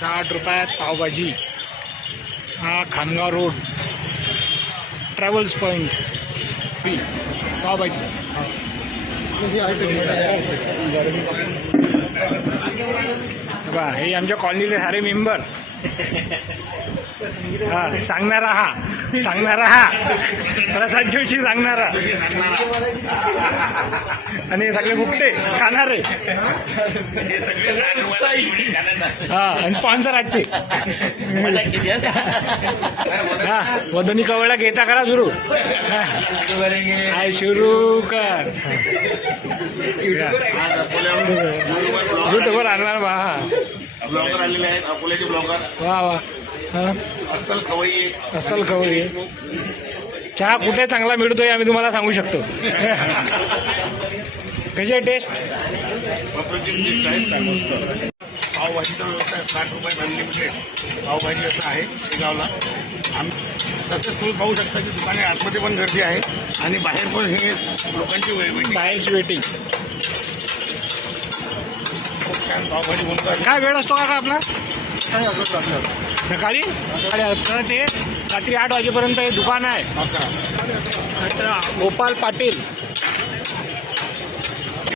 60 रुपयात पावभाजी। हा Khangaon road travels point pav bhaji. बा हे आमच्या कॉलनीचे सारे मेंबर। हा सांगणारा प्रसाद जोशी सांगणारा आणि सगळे मुक्ते खाणारे। हा आणि स्पॉन्सर आजचे। हा वदनी कवळा घेता करा सुरू। सुरू कर युट्यूबवर आणणार बा। ब्लॉगर आलेले आहेत अकोल्याचे ब्लॉगर। वा वा अस्सल खवई चहा कुठे चांगला मिळतोय आम्ही तुम्हाला सांगू शकतो। कशी आहे टेस्ट? पावभाजीचा व्यवसाय 60 रुपये अनलिमिटेड पावभाजी असं आहे शेगावला। तसंच तुम्ही पाहू शकता की दुकाने आतमध्ये पण गर्दी आहे आणि बाहेर पण हे लोकांची वेळ बाहेरची वेटिंग। खूप छान पावभाजी बनवतात। काय वेळ असतो का आपला? सकाळी 11 ते रात्री 8 वाजेपर्यंत हे दुकान आहे। गोपाल पाटील